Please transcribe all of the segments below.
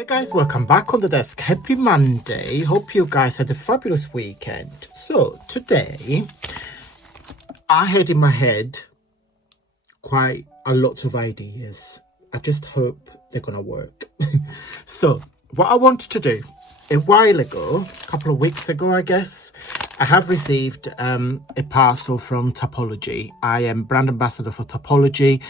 Hey guys, welcome back on the desk. Happy Monday. Hope you guys had a fabulous weekend. So today I had in my head quite a lot of ideas. I just hope they're gonna work. So what I wanted to do a while ago, a couple of weeks ago I guess, I have received a parcel from Topology. I am brand ambassador for Topology.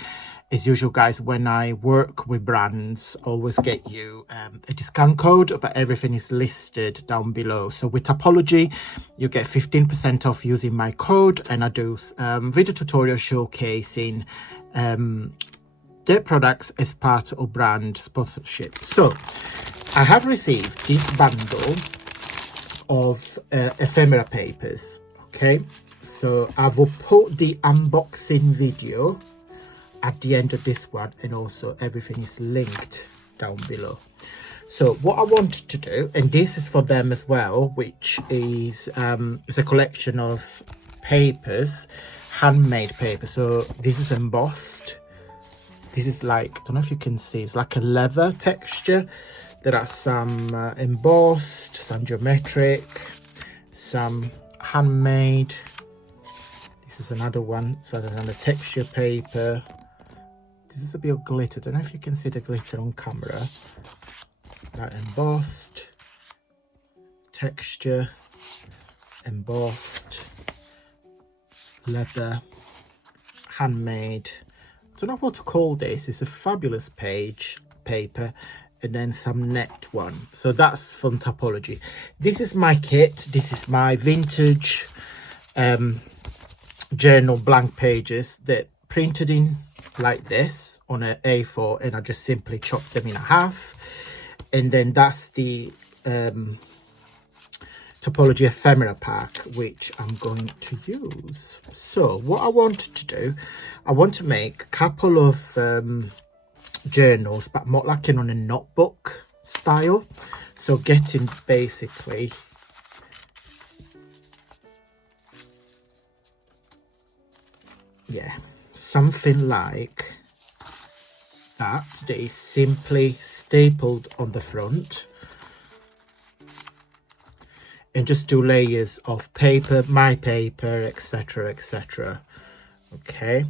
As usual, guys, when I work with brands, I always get you a discount code, but everything is listed down below. So with Topology, you get 15% off using my code, and I do video tutorial showcasing their products as part of brand sponsorship. So I have received this bundle of ephemera papers. Okay, so I will put the unboxing video at the end of this one, and also everything is linked down below. So what I wanted to do, and this is for them as well, which is a collection of papers, handmade paper. So this is embossed. This is like, I don't know if you can see, it's like a leather texture. There are some embossed, some geometric, some handmade. This is another one, so there's another texture paper. This is a bit of glitter. I don't know if you can see the glitter on camera. That embossed, texture, embossed, leather, handmade. I don't know what to call this. It's a fabulous paper, and then some net one. So that's from Topology. This is my kit. This is my vintage journal blank pages that printed in like this on an A4, and I just simply chop them in half, and then that's the Topology ephemera pack, which I'm going to use. So what I wanted to do, I want to make a couple of journals, but more like on a notebook style. So getting basically something like that is simply stapled on the front, and just do layers of paper, my paper, etc, etc. Okay,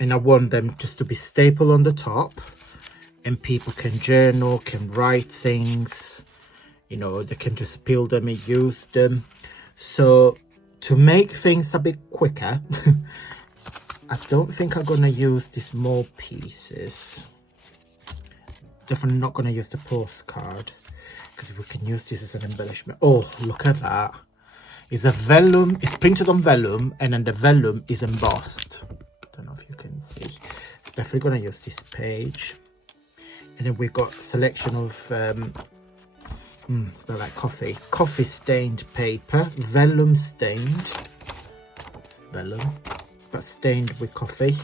and I want them just to be stapled on the top, and people can journal, can write things, you know, they can just peel them and use them. So to make things a bit quicker, I don't think I'm gonna use the small pieces. Definitely not gonna use the postcard, because we can use this as an embellishment. Oh, look at that. It's a vellum, it's printed on vellum, and then the vellum is embossed. Don't know if you can see. Definitely gonna use this page. And then we've got a selection of smell like coffee stained paper, vellum stained, it's vellum but stained with coffee.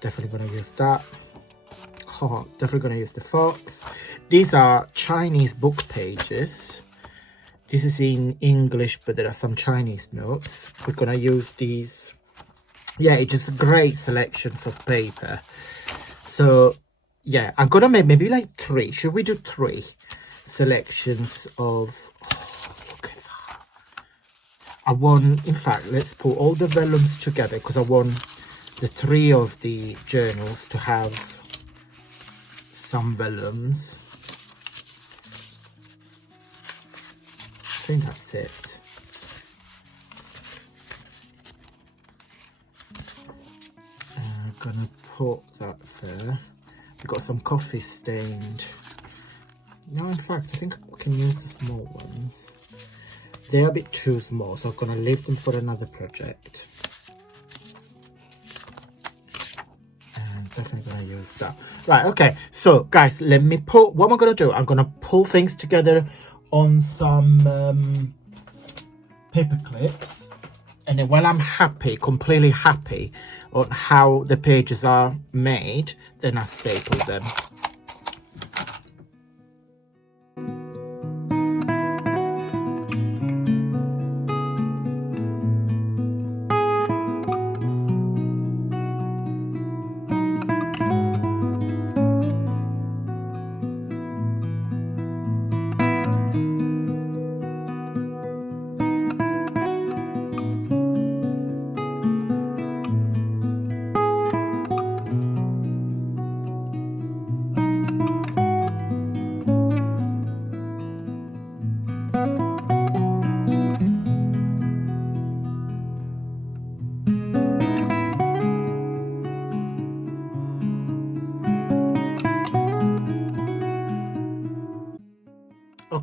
Definitely going to use that. Oh, definitely going to use the fox. These are Chinese book pages. This is in English, but there are some Chinese notes. We're going to use these. Yeah, it's just great selections of paper. So yeah, I'm gonna make maybe like 3. Should we do 3 selections of, oh, look at that. I want, in fact, let's put all the vellums together, because I want the 3 of the journals to have some vellums. I think that's it. I'm gonna put that there. We've got some coffee stained. No, in fact, I think we can use the small ones. They're a bit too small, so I'm going to leave them for another project. And definitely going to use that. Right, okay. So, guys, let me put... What am I going to do? I'm going to pull things together on some paper clips. And then when I'm happy, completely happy on how the pages are made, then I staple them.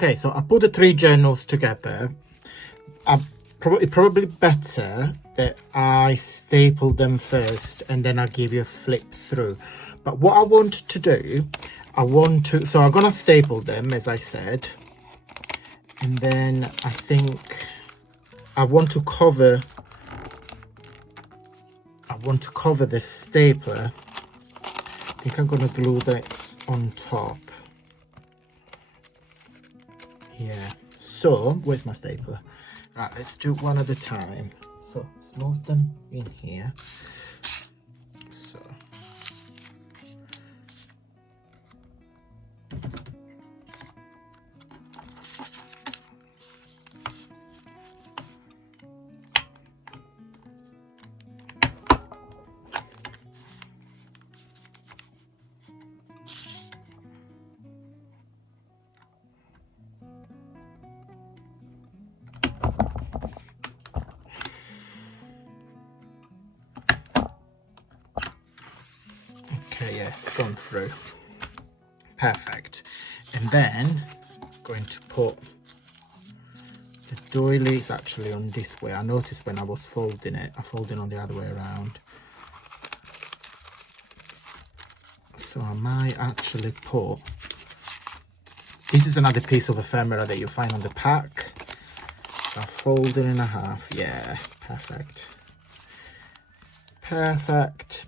Okay, so I put the 3 journals together. Probably better that I staple them first and then I give you a flip through. But what I want to do, so I'm gonna staple them as I said, and then I think I want to cover the stapler. I think I'm gonna glue that on top. Yeah, so where's my stapler? Right, let's do one at a time. So smooth them in here. So okay, yeah, it's gone through. Perfect. And then I'm going to put the doilies actually on this way. I noticed when I was folding it, I folded on the other way around. So I might actually put, this is another piece of ephemera that you find on the pack. So I fold it in half. Yeah, perfect. Perfect.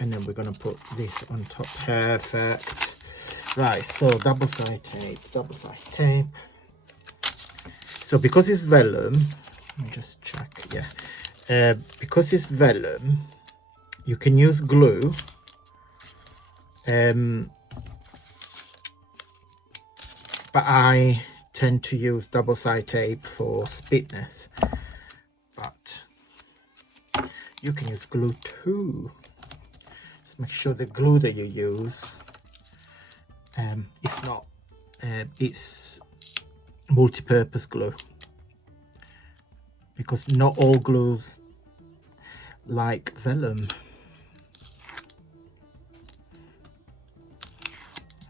And then we're gonna put this on top. Perfect. Right, so double side tape. So because it's vellum, let me just check. Yeah, because it's vellum, you can use glue. But I tend to use double side tape for spitness. But you can use glue too. Just make sure the glue that you use it's not it's multi-purpose glue, because not all glues like vellum.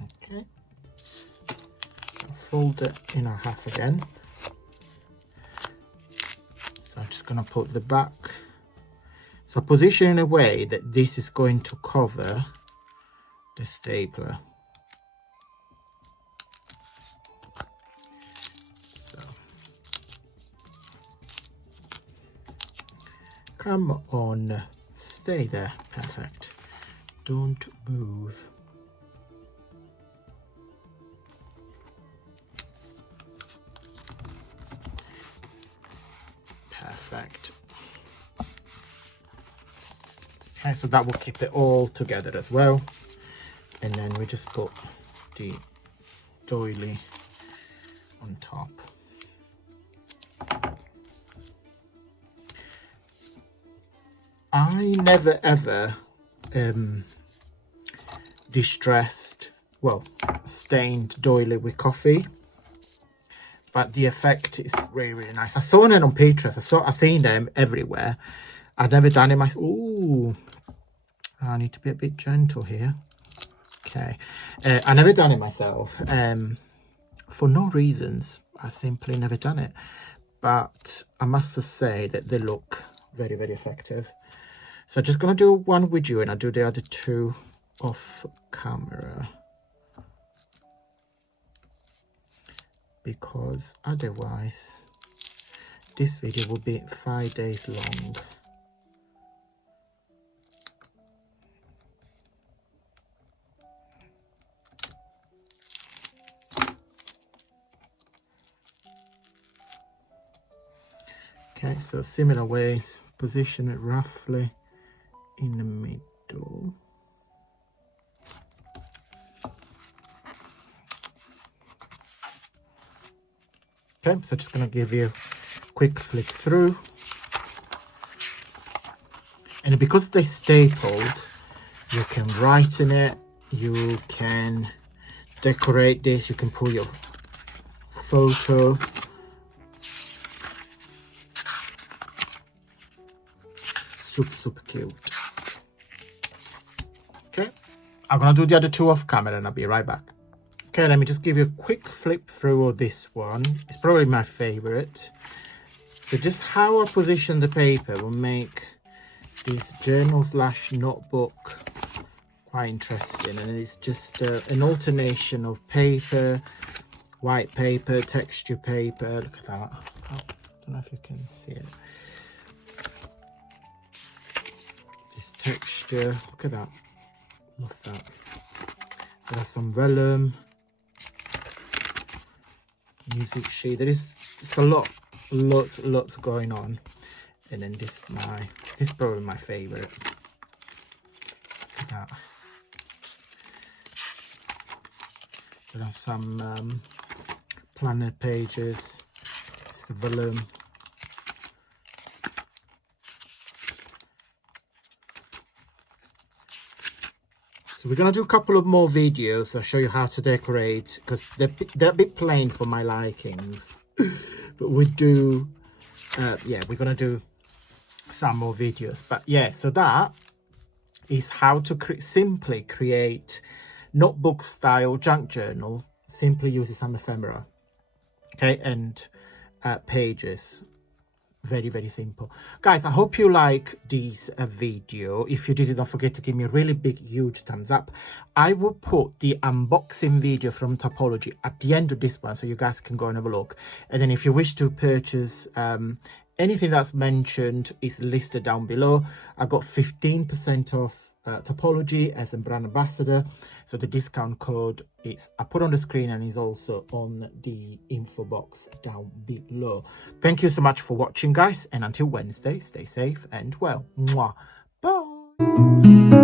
Okay, so fold it in half again. So I'm just gonna put the back, so position in a way that this is going to cover the stapler. So come on, stay there. Perfect. Don't move. Perfect. Okay, so that will keep it all together as well. And then we just put the doily on top. I never ever distressed, well, stained doily with coffee, but the effect is really nice. I saw it on Pinterest. I've seen them everywhere. I've never done it myself. Ooh, I need to be a bit gentle here. Okay, I never done it myself for no reasons. I simply never done it, but I must say that they look very, very effective. So I'm just gonna do one with you and I'll do the other two off camera, because otherwise this video will be 5 days long. Okay, so similar ways, position it roughly in the middle. Okay, so just gonna give you a quick flick through. And because they're stapled, you can write in it, you can decorate this, you can pull your photo. Super cute. Okay, I'm gonna do the other two off camera and I'll be right back. Okay. Okay, let me just give you a quick flip through of this one. It's probably my favorite. So just how I position the paper will make this journal slash notebook quite interesting. And it's just an alternation of paper, white paper, texture paper. Look at that. Oh, I don't know if you can see it. This texture, look at that. Love that. There's some vellum, music sheet. There is just a lots going on. And then this is probably my favorite. Look at that. There are some planner pages. It's the vellum. So we're gonna do a couple of more videos. I'll show you how to decorate, because they're a bit plain for my likings. But we do, yeah, we're gonna do some more videos. But yeah, so that is how to simply create notebook style junk journal. Simply using some ephemera, okay, and pages. Very simple, guys. I hope you like this video. If you did, don't forget to give me a really big huge thumbs up. I will put the unboxing video from Topology at the end of this one, so you guys can go and have a look. And then if you wish to purchase anything that's mentioned, is listed down below. I got 15% off Topology as a brand ambassador, so the discount code is I put on the screen and is also on the info box down below. Thank you so much for watching, guys, and until Wednesday, stay safe and well. Mwah. Bye.